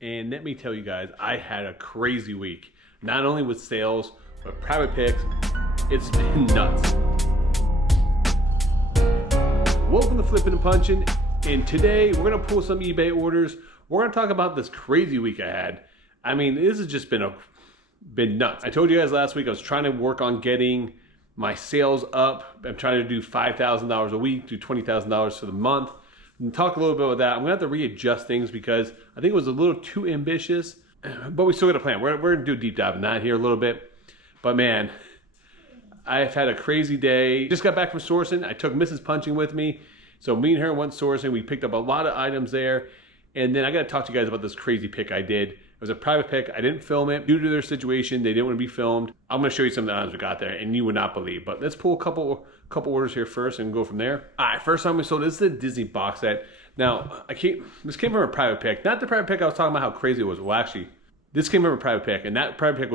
And let me tell you guys, I had a crazy week. Not only with sales, but private picks. It's been nuts. Welcome to Flipping and Punching. And today we're gonna pull some eBay orders. We're gonna talk about this crazy week I had. I mean, this has just been nuts. I told you guys last week I was trying to work on getting my sales up. I'm trying to do $5,000 a week, do $20,000 for the month. And talk a little bit about that. I'm gonna have to readjust things because I think it was a little too ambitious, but we still got a plan. We're gonna do a deep dive in that here a little bit. But man, I've had a crazy day. Just got back from sourcing. I took Mrs. Punching with me. So me and her went sourcing. We picked up a lot of items there. And then I gotta talk to you guys about this crazy pick I did. It was a private pick. I didn't film it. Due to their situation, they didn't want to be filmed. I'm gonna show you some of the items we got there, and you would not believe. But let's pull a couple orders here first and go from there. All right, first time we sold, this is the Disney box set. Now, this came from a private pick. Not the private pick I was talking about how crazy it was. Well, actually, this came from a private pick, and that private pick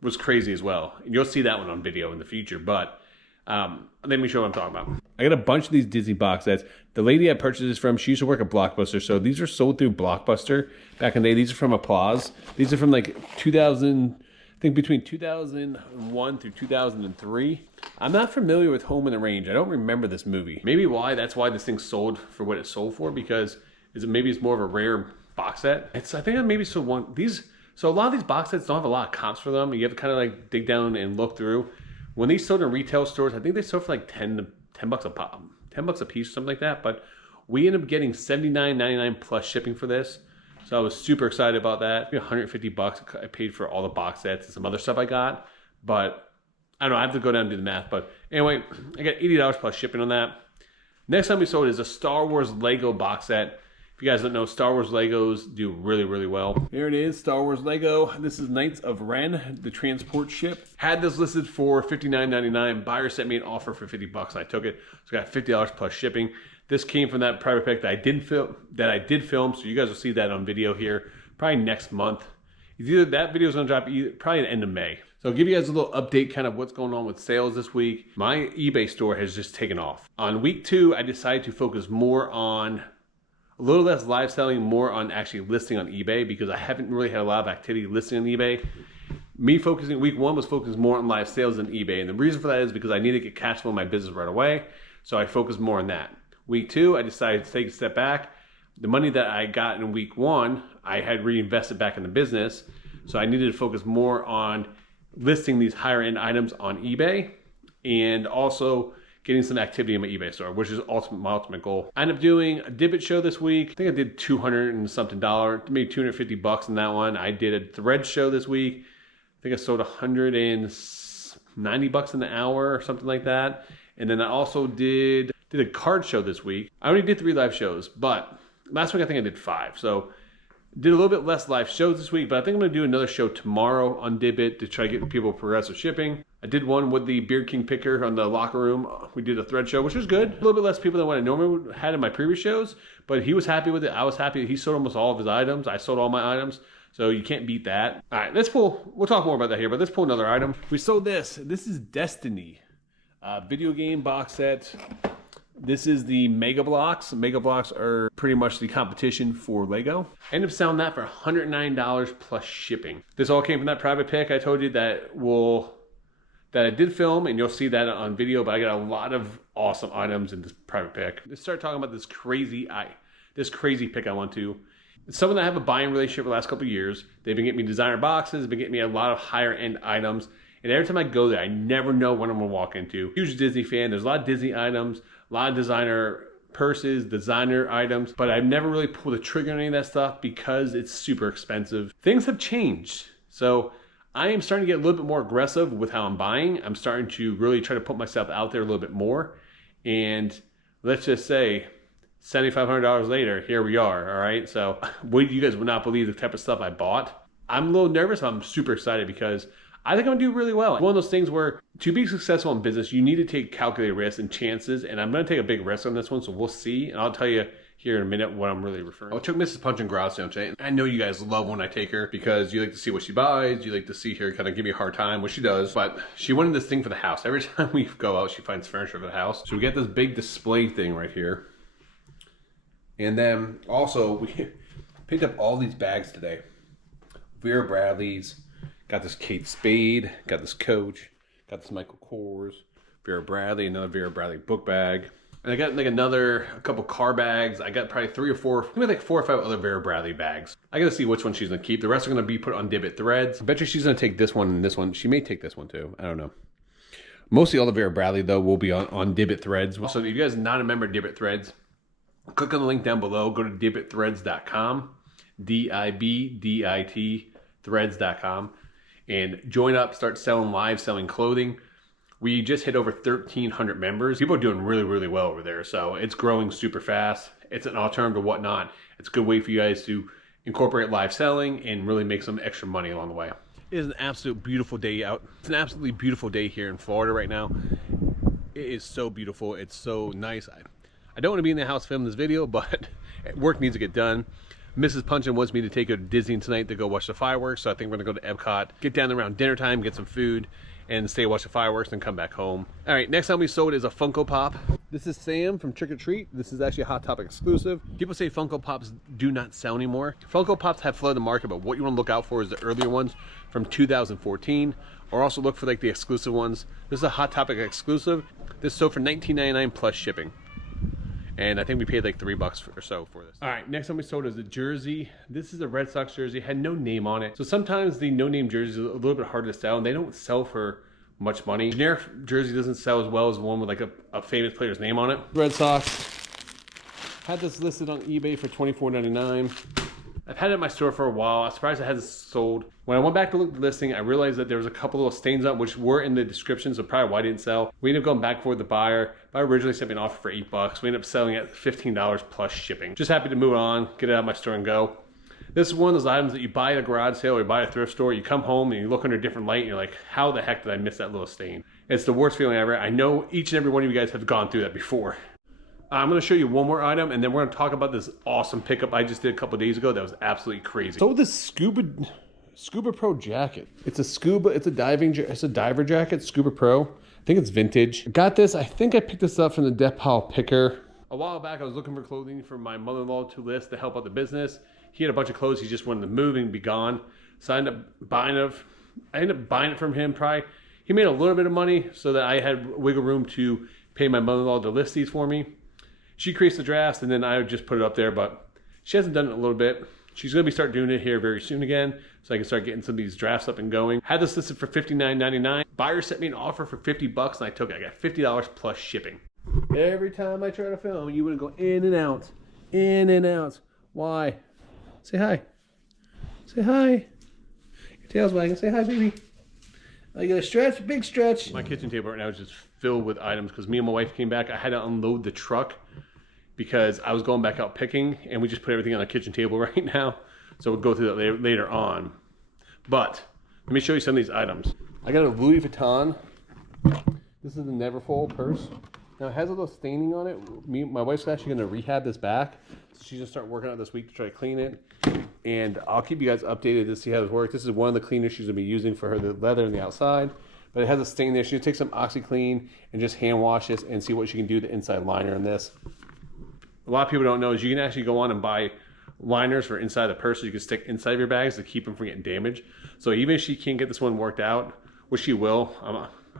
was crazy as well. And you'll see that one on video in the future, but let me show you what I'm talking about. I got a bunch of these Disney box sets. The lady I purchased this from, she used to work at Blockbuster, so these are sold through Blockbuster back in the day. These are from Applause. These are from like 2000, I think between 2001 through 2003. I'm not familiar with Home in the Range. I don't remember this movie. Maybe that's why this thing sold for what it sold for, because maybe it's more of a rare box set. I think I maybe sold one. So a lot of these box sets don't have a lot of comps for them. You have to kind of like dig down and look through. When these sold in retail stores, I think they sold for like 10 bucks a pop, 10 bucks a piece, something like that. But we ended up getting $79.99 plus shipping for this. So I was super excited about that. 150 bucks I paid for all the box sets and some other stuff I got. But I don't know, I have to go down and do the math. But anyway, I got $80 plus shipping on that. Next time we sold is a Star Wars Lego box set. If you guys don't know, Star Wars Legos do really, really well. Here it is, Star Wars Lego. This is Knights of Ren, the transport ship. Had this listed for $59.99. Buyer sent me an offer for 50 bucks and I took it. So I got $50 plus shipping. This came from that private pick that I did film, so you guys will see that on video here probably next month. Either that video is gonna drop probably at the end of May. So I'll give you guys a little update kind of what's going on with sales this week. My eBay store has just taken off. On week 2, I decided to focus more on a little less live selling, more on actually listing on eBay, because I haven't really had a lot of activity listing on eBay. Week 1 was focused more on live sales than eBay. And the reason for that is because I need to get cash flow in my business right away. So I focused more on that. Week 2, I decided to take a step back. The money that I got in week 1, I had reinvested back in the business. So I needed to focus more on listing these higher end items on eBay and also getting some activity in my eBay store, which is my ultimate goal. I ended up doing a Dibbit show this week. I think I did $200 and something, maybe 250 bucks in that one. I did a thread show this week. I think I sold 190 bucks in the hour or something like that. And then I also did a card show this week. I only did 3 live shows, but last week I think I did 5. So did a little bit less live shows this week, but I think I'm gonna do another show tomorrow on Dibbit to try to get people progressive shipping. I did one with the Beard King picker on the locker room. We did a thread show, which was good. A little bit less people than what I normally had in my previous shows, but he was happy with it. I was happy. He sold almost all of his items. I sold all my items, so you can't beat that. All right, we'll talk more about that here, but let's pull another item. We sold this. This is Destiny, video game box set. This is the Mega Blocks. Mega Blocks are pretty much the competition for Lego. I ended up selling that for $109 plus shipping. This all came from that private pick I told you that I did film, and you'll see that on video, but I got a lot of awesome items in this private pick. Let's start talking about this crazy pick I went to. It's someone that I have a buying relationship for the last couple of years. They've been getting me designer boxes, been getting me a lot of higher end items. And every time I go there, I never know what I'm gonna walk into. Huge Disney fan. There's a lot of Disney items, a lot of designer purses, designer items, but I've never really pulled the trigger on any of that stuff because it's super expensive. Things have changed. So I am starting to get a little bit more aggressive with how I'm buying. I'm starting to really try to put myself out there a little bit more. And let's just say $7,500 later, here we are, all right? So you guys would not believe the type of stuff I bought. I'm a little nervous, but I'm super excited because I think I'm gonna do really well. One of those things where to be successful in business, you need to take calculated risks and chances, and I'm gonna take a big risk on this one, so we'll see, and I'll tell you here in a minute what I'm really referring to. I took Mrs. Punching garage sale today. I know you guys love when I take her because you like to see what she buys, you like to see her kind of give me a hard time, which she does, but she wanted this thing for the house. Every time we go out, she finds furniture for the house. So we get this big display thing right here. And then also, Picked up all these bags today. Vera Bradley's, got this Kate Spade, got this Coach, got this Michael Kors, Vera Bradley, another Vera Bradley book bag. And I got like a couple car bags. I got probably 3 or 4, maybe like 4 or 5 other Vera Bradley bags. I gotta see which one she's gonna keep. The rest are gonna be put on Divot Threads. I bet you she's gonna take this one and this one. She may take this one too. I don't know. Mostly all the Vera Bradley though will be on Divot Threads. So if you guys are not a member of Divot Threads, click on the link down below. Go to divotthreads.com, DIBDIT threads.com, and join up. Start selling clothing. We just hit over 1,300 members. People are doing really, really well over there. So it's growing super fast. It's an alternative to Whatnot. It's a good way for you guys to incorporate live selling and really make some extra money along the way. It is an absolute beautiful day out. It's an absolutely beautiful day here in Florida right now. It is so beautiful. It's so nice. I don't want to be in the house filming this video, but work needs to get done. Mrs. Punchin wants me to take her to Disney tonight to go watch the fireworks. So I think we're gonna go to Epcot, get down around dinner time, get some food, and stay watch the fireworks and come back home. All right, next time we sold is a Funko Pop. This is Sam from Trick or Treat. This is actually a Hot Topic exclusive. People say Funko Pops do not sell anymore. Funko Pops have flooded the market, but what you want to look out for is the earlier ones from 2014, or also look for like the exclusive ones. This is a Hot Topic exclusive. This sold for $19.99 plus shipping. And I think we paid like $3 or so for this. All right, next time we sold is a jersey. This is a Red Sox jersey, had no name on it. So sometimes the no name jerseys are a little bit harder to sell and they don't sell for much money. Generic jersey doesn't sell as well as one with like a famous player's name on it. Red Sox, had this listed on eBay for $24.99. I've had it in my store for a while. I'm surprised it hasn't sold. When I went back to look at the listing, I realized that there was a couple little stains on it, which were in the description, so probably why it didn't sell. We ended up going back for the buyer. Buyer originally sent me an offer for $8. We ended up selling it at $15 plus shipping. Just happy to move on, get it out of my store and go. This is one of those items that you buy at a garage sale or you buy at a thrift store, you come home and you look under a different light and you're like, how the heck did I miss that little stain? It's the worst feeling ever. I know each and every one of you guys have gone through that before. I'm going to show you one more item and then we're going to talk about this awesome pickup I just did a couple days ago that was absolutely crazy. So this Scuba Pro jacket. It's a diver jacket, Scuba Pro. I think it's vintage. I got this, I think I picked this up from the Death Pile Picker. A while back I was looking for clothing for my mother-in-law to list to help out the business. He had a bunch of clothes he just wanted to move and be gone. So I ended up buying it from him probably. He made a little bit of money so that I had wiggle room to pay my mother-in-law to list these for me. She creates the drafts and then I would just put it up there, but she hasn't done it in a little bit. She's gonna start doing it here very soon again, so I can start getting some of these drafts up and going. Had this listed for $59.99. Buyer sent me an offer for $50 and I took it. I got $50 plus shipping. Every time I try to film, you would go in and out, in and out. Why? Say hi. Say hi. Your tail's wagging. Say hi, baby. Oh, you got a stretch, big stretch. My kitchen table right now is just filled with items because me and my wife came back. I had to unload the truck because I was going back out picking and we just put everything on the kitchen table right now. So we'll go through that later on. But let me show you some of these items. I got a Louis Vuitton. This is the Neverfull purse. Now it has a little staining on it. My wife's actually gonna rehab this back. So she's gonna start working on it this week to try to clean it. And I'll keep you guys updated to see how this works. This is one of the cleaners she's gonna be using for the leather on the outside. But it has a stain there. She's gonna take some OxyClean and just hand wash this and see what she can do to the inside liner on this. A lot of people don't know is you can actually go on and buy liners for inside the purse so you can stick inside of your bags to keep them from getting damaged. So even if she can't get this one worked out, which she will,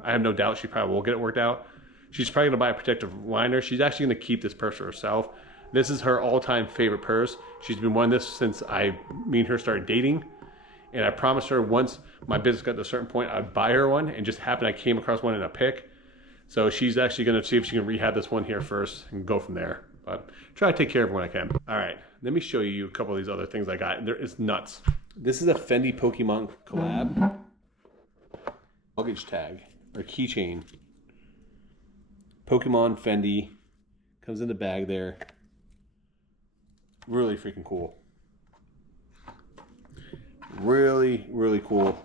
I have no doubt she probably will get it worked out. She's probably gonna buy a protective liner. She's actually gonna keep this purse for herself. This is her all-time favorite purse. She's been wanting this since me and her started dating. And I promised her once my business got to a certain point, I'd buy her one, and just happened I came across one in a pick. So she's actually gonna see if she can rehab this one here first and go from there. But try to take care of it when I can. All right, let me show you a couple of these other things I got. It's nuts. This is a Fendi Pokemon collab. Luggage tag or keychain. Pokemon Fendi. Comes in the bag there. Really freaking cool. Really, really cool.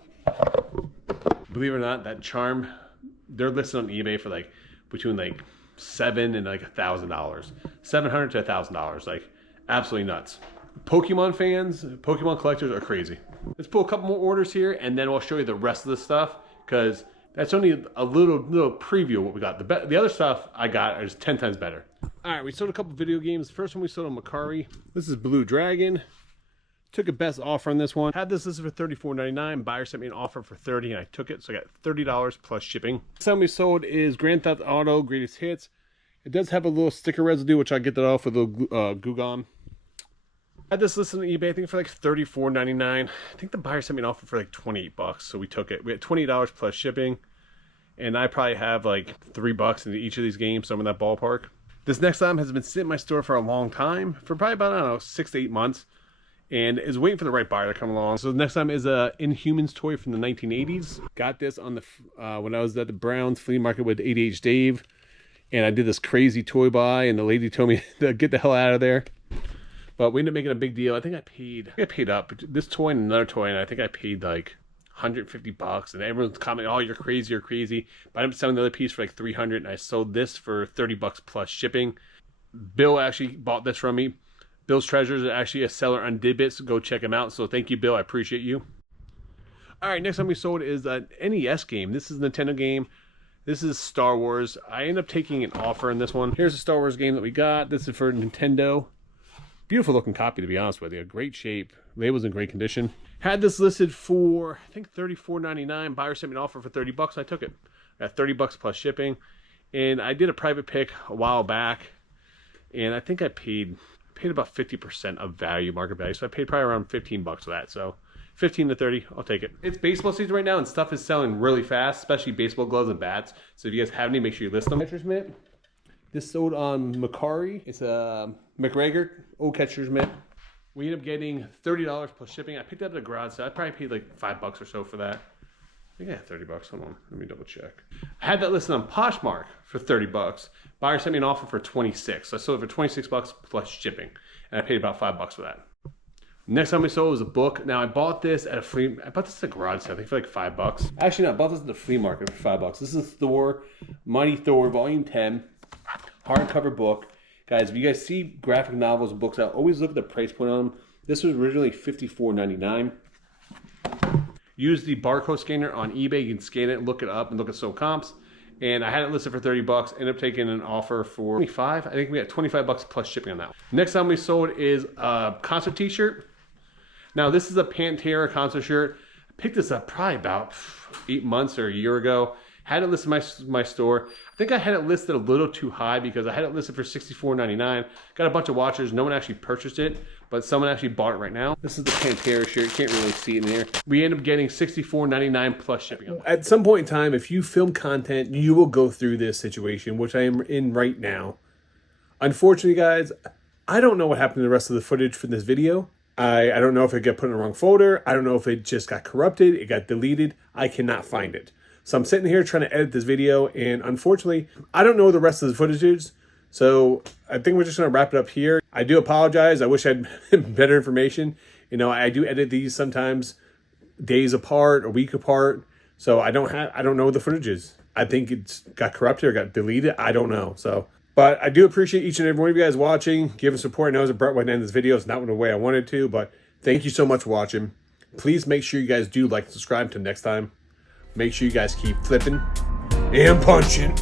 Believe it or not, that charm, they're listed on eBay for like between like $700 and like $1,000. $700 to $1,000, like absolutely nuts. Pokemon fans, Pokemon collectors are crazy. Let's pull a couple more orders here and then we'll show you the rest of the stuff because that's only a little preview of what we got. The other stuff I got is 10 times better. All right, we sold a couple video games. First one we sold on Macari. This is Blue Dragon. Took a best offer on this one. Had this listed for $34.99. Buyer sent me an offer for $30 and I took it. So I got $30 plus shipping. Next time we sold is Grand Theft Auto Greatest Hits. It does have a little sticker residue, which I get that off with a little glue gun. I had this listed on eBay, I think for like $34.99. I think the buyer sent me an offer for like 28 bucks, so we took it. We had $20 plus shipping, and I probably have like $3 into each of these games, so I'm in that ballpark. This next item has been sitting in my store for a long time, for probably about, I don't know, 6 to 8 months, and is waiting for the right buyer to come along. So the next time is a Inhumans toy from the 1980s. Got this on the when I was at the Browns flea market with ADH Dave, and I did this crazy toy buy, and the lady told me to get the hell out of there. But we ended up making a big deal. I think I paid up this toy and another toy, and I think I paid like $150. And everyone's commenting, "Oh, you're crazy, you're crazy." But I ended up selling the other piece for like $300, and I sold this for $30 plus shipping. Bill actually bought this from me. Bill's Treasures is actually a seller on Didbits. Go check him out. So thank you, Bill. I appreciate you. All right, next time we sold is an NES game. This is a Nintendo game. This is Star Wars. I ended up taking an offer on this one. Here's a Star Wars game that we got. This is for Nintendo. Beautiful looking copy, to be honest with you. Great shape. Label's in great condition. Had this listed for, I think, $34.99. Buyer sent me an offer for $30. I took it. I got $30 plus shipping. And I did a private pick a while back. And I think I paid about 50% of value, market value. So I paid probably around $15 for that. So 15 to 30, I'll take it. It's baseball season right now, and stuff is selling really fast, especially baseball gloves and bats. So if you guys have any, make sure you list them. Catcher's mitt. This sold on Macari. It's a McGregor old catcher's mitt. We ended up getting $30 plus shipping. I picked it up at a garage sale. I probably paid like $5 or so for that. I think I had $30. Hold on, let me double check. I had that listed on Poshmark for $30. Buyer sent me an offer for 26. So I sold it for $26 plus shipping, and I paid about $5 for that. Next time we sold was a book. Now I bought this at I bought this at a garage sale, I think for like $5. Actually, no, I bought this at the flea market for $5. This is Thor, Mighty Thor, Volume 10, hardcover book. Guys, if you guys see graphic novels and books out, always look at the price point on them. This was originally $54.99. Use the barcode scanner on eBay. You can scan it, look it up, and look at sold comps. And I had it listed for $30. Ended up taking an offer for $25. I think we got $25 plus shipping on that one. Next time we sold is a concert t-shirt. Now this is a Pantera concert shirt. I picked this up probably about 8 months or a year ago. Had it listed in my store. I think I had it listed a little too high because I had it listed for $64.99. Got a bunch of watchers. No one actually purchased it, but someone actually bought it right now. This is the Pantera shirt. You can't really see it in there. We end up getting $64.99 plus shipping. At some point in time, if you film content, you will go through this situation, which I am in right now. Unfortunately, guys, I don't know what happened to the rest of the footage for this video. I don't know if it got put in the wrong folder. I don't know if it just got corrupted. It got deleted. I cannot find it. So I'm sitting here trying to edit this video, and unfortunately, I don't know the rest of the footage is. So I think we're just going to wrap it up here. I do apologize. I wish I had better information. You know, I do edit these sometimes days apart, a week apart. So I don't know the footage is. I think it's got corrupted or got deleted. I don't know. So, but I do appreciate each and every one of you guys watching, giving support. I know it's a abrupt way to end this video. It's not the way I wanted to, but thank you so much for watching. Please make sure you guys do like and subscribe. Until next time. Make sure you guys keep flipping and punching.